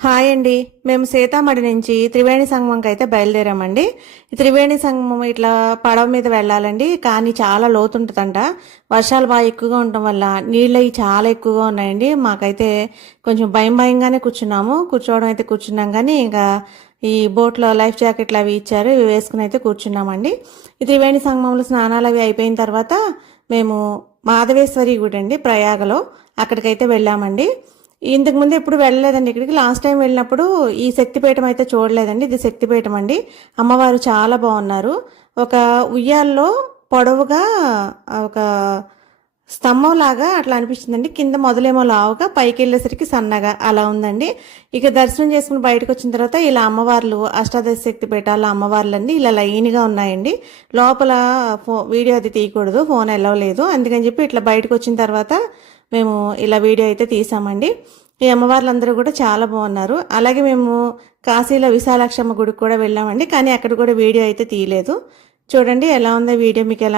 Hi అండి. మేము సీతామడి నుంచి త్రివేణి సంగమంకి అయితే బయలుదేరామండి. త్రివేణి సంగమం ఇట్లా పడవ మీద వెళ్ళాలండి. కానీ చాలా లోతుంటుందంట. వర్షాలు బాగా ఎక్కువగా ఉండటం వల్ల నీళ్ళు అవి చాలా ఎక్కువగా ఉన్నాయండి. మాకైతే కొంచెం భయం భయంగానే కూర్చున్నాము. కూర్చోవడం అయితే కూర్చున్నాం కానీ ఇంకా ఈ బోట్లో లైఫ్ జాకెట్లు అవి ఇచ్చారు. ఇవి వేసుకుని అయితే కూర్చున్నామండి. ఈ త్రివేణి సంగమంలో స్నానాలు అవి అయిపోయిన తర్వాత మేము మాధవేశ్వరి గుడి అండి ప్రయాగలో. అక్కడికైతే వెళ్ళామండి. ఇంతకు ముందు ఎప్పుడు వెళ్ళలేదండి ఇక్కడికి. లాస్ట్ టైం వెళ్ళినప్పుడు ఈ శక్తిపీఠం అయితే చూడలేదండి. ఇది శక్తిపీఠం అండి. అమ్మవారు చాలా బాగున్నారు. ఒక ఉయ్యాల్లో పొడవుగా ఒక స్తంభం లాగా అట్లా అనిపించిందండి. కింద మొదలేమో లావుగా పైకి వెళ్ళేసరికి సన్నగా అలా ఉందండి. ఇక దర్శనం చేసుకుని బయటకు వచ్చిన తర్వాత ఇలా అమ్మవార్లు అష్టాదశ శక్తి పీఠాల అమ్మవార్లన్నీ ఇలా లైన్గా ఉన్నాయండి. లోపల ఫో వీడియో అది తీయకూడదు ఫోన్ వెళ్ళలేదు అందుకని చెప్పి ఇట్లా బయటకు వచ్చిన తర్వాత మేము ఇలా వీడియో అయితే తీసామండి. ఈ అమ్మవార్లందరూ కూడా చాలా బాగున్నారు. అలాగే మేము కాశీలో విశాలాక్షమ్మ గుడికి కూడా వెళ్ళామండి. కానీ అక్కడ కూడా వీడియో అయితే తీయలేదు. చూడండి ఎలా ఉందో వీడియో మీకు ఎలా